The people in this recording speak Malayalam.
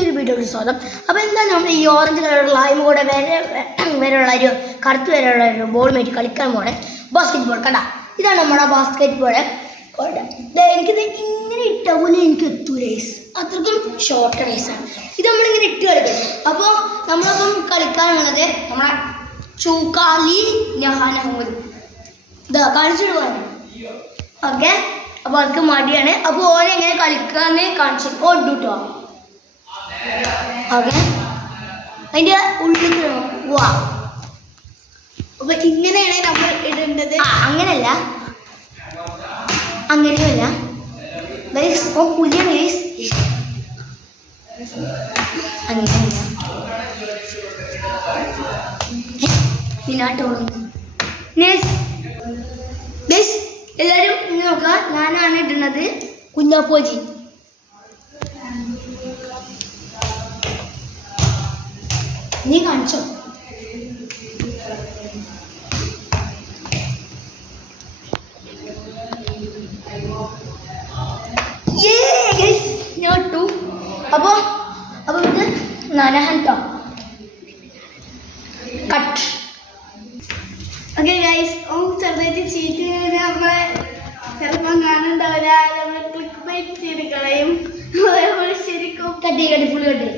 പുതിയൊരു വീഡിയോയിൽ സ്വാഗതം. അപ്പോൾ എന്താണ് നമ്മൾ ഈ ഓറഞ്ച് കളറുള്ള അതിന് കൂടെ വരെയുള്ള ഒരു കറുത്ത് വരെയുള്ള ഒരു ബോൾ മേറ്റ് കളിക്കാൻ പോണേ ബാസ്കറ്റ് ബോൾ. കണ്ട, ഇതാണ് നമ്മുടെ ബാസ്കറ്റ് ബോൾ. എനിക്കിത് ഇങ്ങനെ ഇട്ടാൽ പോലും എനിക്ക് എത്തൂല, അത്രയ്ക്കും ഷോർട്ട് റേസാണ് ഇത്. നമ്മളിങ്ങനെ ഇട്ട് കളിക്കും. അപ്പോൾ നമ്മളപ്പം കളിക്കാനുള്ളത് നമ്മളെ ചൂക്കാലി നഹാൻ അഹമ്മദ് ഇതാ കാണിച്ചിട്ട് പോകാൻ. ഓക്കെ, അപ്പോൾ അവർക്ക് മടിയാണ്. അപ്പോൾ ഓനെ എങ്ങനെ കളിക്കാന്ന് കാണിച്ചു ഓടിട്ടോ. ഓക്കെ, അതിൻ്റെ ഉള്ളിൽ പോവാ. അപ്പൊ ഇങ്ങനെയാണ് നമ്മൾ ഇടേണ്ടത്. അങ്ങനെയല്ല, അങ്ങനെയല്ല പുലിയാണ് അങ്ങനെയല്ല. എല്ലാവരും നോക്കുക, ഞാനാണ് ഇടുന്നത് കുഞ്ഞാപ്പോജി. നീ കാണിച്ചോ? അപ്പോൾ ഇത് നനഹൻ ട്ടോ കട്ട്. ഓക്കെ ഗൈസ്, ചെറുതായിട്ട് ചീറ്റ് നമ്മളെ ചിലപ്പോൾ കാണുന്നുണ്ടാവില്ല, നമ്മൾ ക്ലിക്ക് ബൈറ്റ് ചെയ്ത് കളയും. ശരിക്കും കട്ടി ഫുൾ കട്ടി.